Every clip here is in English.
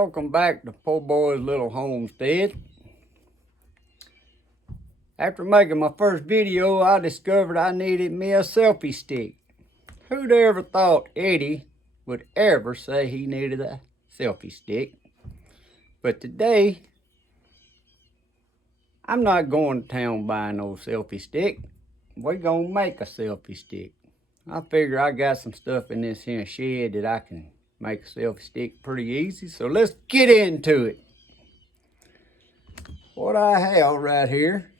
Welcome back to Poor Boy's Little Homestead. After making my first video, I discovered I needed me a selfie stick. Who'd ever thought Eddie would ever say he needed a selfie stick? But today, I'm not going to town buying no selfie stick. We're gonna make a selfie stick. I figure I got some stuff in this here shed that I can make a selfie stick pretty easy. So let's get into it. What I have right here,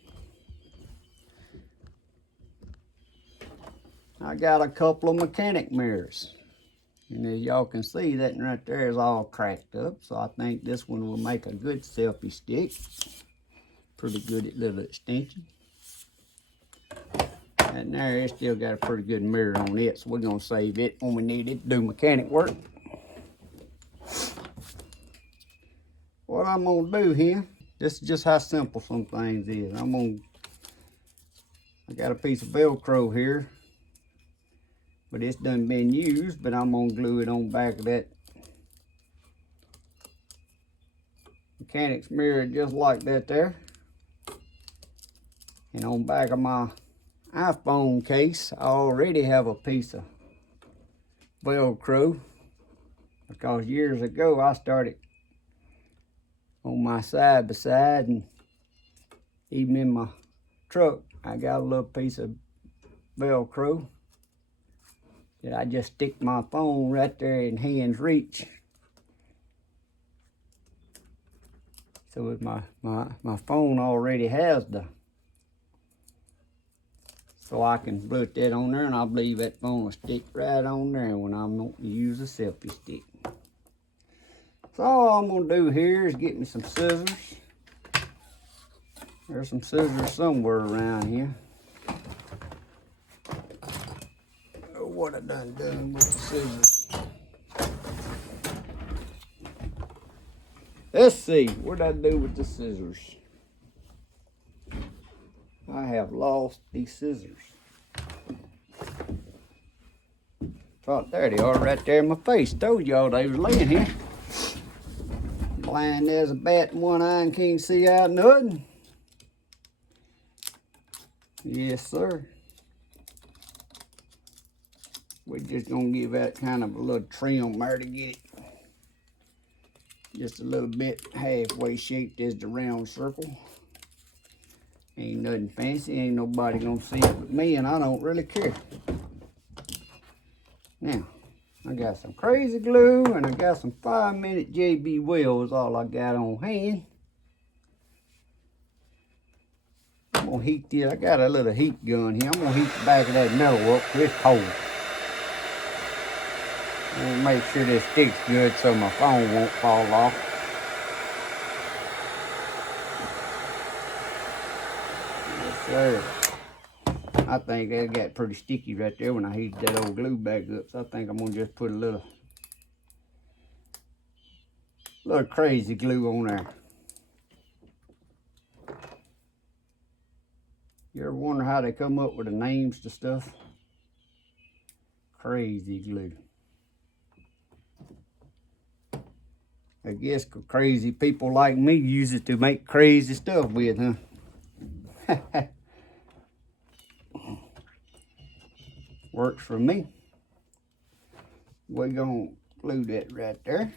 I got a couple of mechanic mirrors. And as y'all can see, that right there is all cracked up. So I think this one will make a good selfie stick. Pretty good at little extension. And there, it's still got a pretty good mirror on it. So we're gonna save it when we need it to do mechanic work. What I'm gonna do here, this is just how simple some things is. I got a piece of Velcro here, but it's done been used, but I'm gonna glue it on back of that mechanic's mirror just like that there. And on back of my iPhone case, I already have a piece of Velcro, because years ago I started on my side by side, and even in my truck I got a little piece of Velcro that I just stick my phone right there in hand's reach. So if my phone already has so I can put that on there, and I believe that phone will stick right on there when I'm going to use a selfie stick. So all I'm going to do here is get me some scissors. There's some scissors somewhere around here. Oh, what I done with the scissors. Let's see, what I do with the scissors. I have lost these scissors. Oh, there they are, right there in my face. Told y'all they was laying here. Blind as a bat in one eye and can't see out nothing. Yes, sir. We're just gonna give that kind of a little trim there to get it just a little bit halfway shaped as the round circle. Ain't nothing fancy, ain't nobody gonna see it but me, and I don't really care. Now, I got some crazy glue, and I got some 5-minute JB Wells, all I got on hand. I'm gonna heat this. I got a little heat gun here. I'm gonna heat the back of that metal up, 'cause it's cold. I'm gonna make sure this stick's good so my phone won't fall off. Yes, sir. I think that got pretty sticky right there when I heated that old glue back up. So I think I'm gonna just put a little crazy glue on there. You ever wonder how they come up with the names to stuff? Crazy glue. I guess crazy people like me use it to make crazy stuff with, huh? Works for me. We're gonna glue that right there.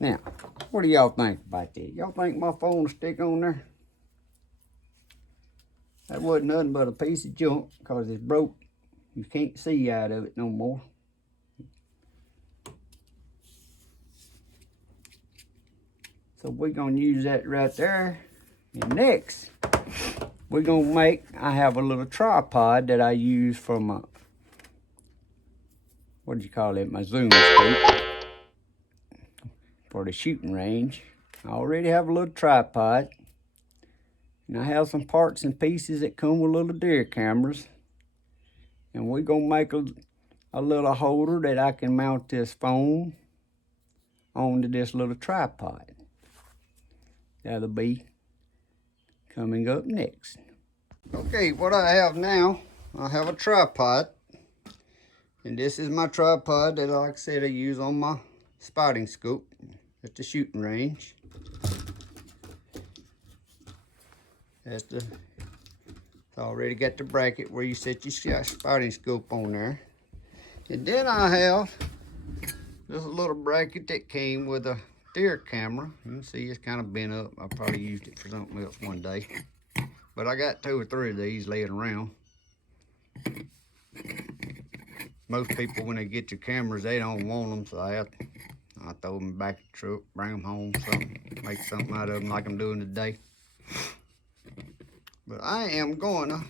Now, what do y'all think about that? Y'all think my phone will stick on there? That wasn't nothing but a piece of junk, because it's broke. You can't see out of it no more. So we're gonna use that right there. And next, we're gonna I have a little tripod that I use for my, what do you call it, my zoom scope for the shooting range. I already have a little tripod. And I have some parts and pieces that come with little deer cameras. And we're gonna make a little holder that I can mount this phone onto this little tripod. That'll be coming up next. Okay, what I have now, I have a tripod. And this is my tripod that, like I said, I use on my spotting scope at the shooting range. It's already got the bracket where you set your spotting scope on there. And then I have this little bracket that came with a deer camera. You can see it's kind of bent up. I probably used it for something else one day. But I got 2 or 3 of these laying around. Most people, when they get your cameras, they don't want them, so I throw them back in the truck, bring them home, make something out of them like I'm doing today. But I am gonna,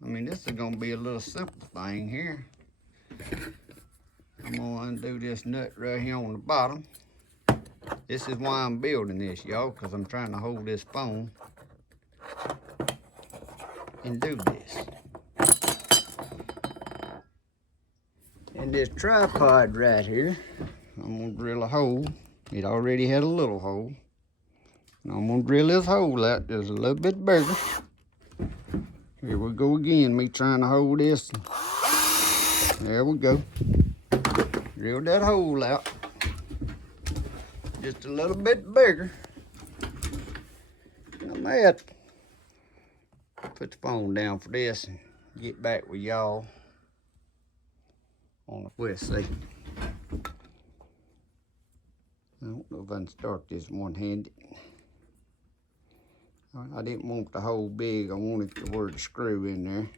this is gonna be a little simple thing here. I'm gonna undo this nut right here on the bottom. This is why I'm building this, y'all, because I'm trying to hold this phone and do this. And this tripod right here, I'm gonna drill a hole. It already had a little hole. And I'm gonna drill this hole out just a little bit bigger. Here we go again, me trying to hold this. There we go. Drill that hole out. Just a little bit bigger. And I'm at put the phone down for this and get back with y'all on the west side. I don't know if I can start this one-handed. I didn't want the hole big. I wanted to wear the screw in there.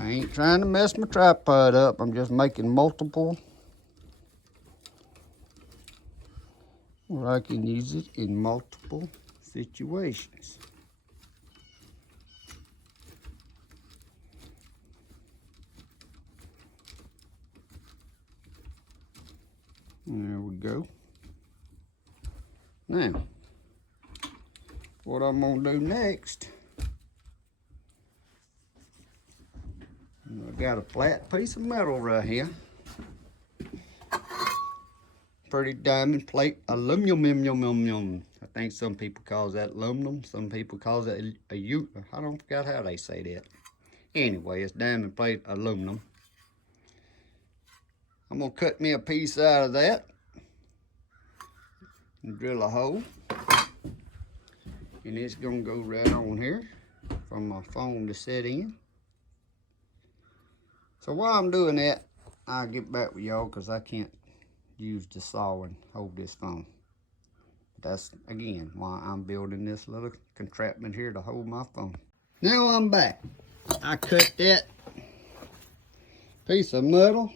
I ain't trying to mess my tripod up. I'm just making multiple where I can use it in multiple situations. There we go. Now, what I'm gonna do next, I got a flat piece of metal right here. Pretty diamond plate aluminum. I think some people call that aluminum, some people call it I don't forget how they say that. Anyway, it's diamond plate aluminum. I'm gonna cut me a piece out of that and drill a hole. And it's gonna go right on here for my phone to set in. So while I'm doing that, I'll get back with y'all because I can't use the saw and hold this phone. That's, again, why I'm building this little contraption here to hold my phone. Now I'm back. I cut that piece of metal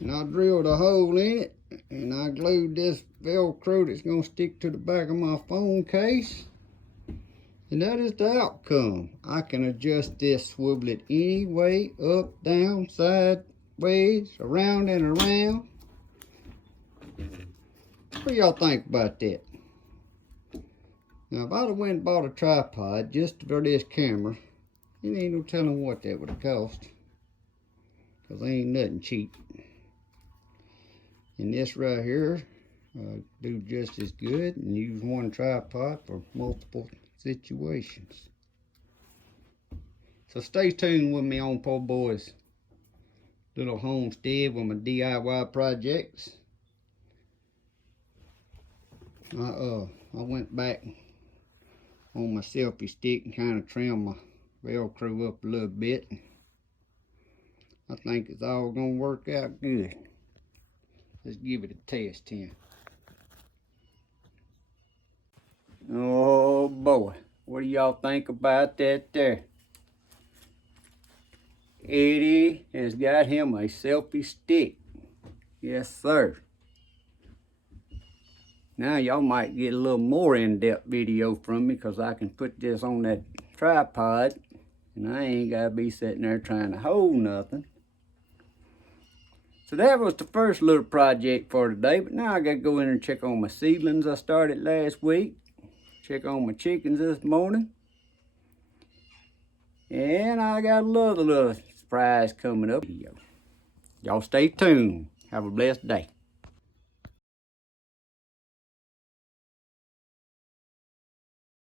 and I drilled a hole in it and I glued this Velcro that's going to stick to the back of my phone case. And that is the outcome. I can adjust this, swivel it any way, up, down, sideways, around and around. What do y'all think about that? Now, if I'd have went and bought a tripod just for this camera, it ain't no telling what that would have cost. Because ain't nothing cheap. And this right here, do just as good and use one tripod for multiple situations. So stay tuned with me on Po Boy's little homestead with my DIY projects. I went back on my selfie stick and kind of trimmed my Velcro up a little bit. I think it's all gonna work out good. Let's give it a test here. Oh boy, what do y'all think about that there? Eddie has got him a selfie stick. Yes, sir. Now y'all might get a little more in-depth video from me because I can put this on that tripod and I ain't gotta be sitting there trying to hold nothing. So that was the first little project for today, but now I gotta go in and check on my seedlings I started last week. Check on my chickens this morning. And I got another little surprise coming up. Y'all stay tuned. Have a blessed day.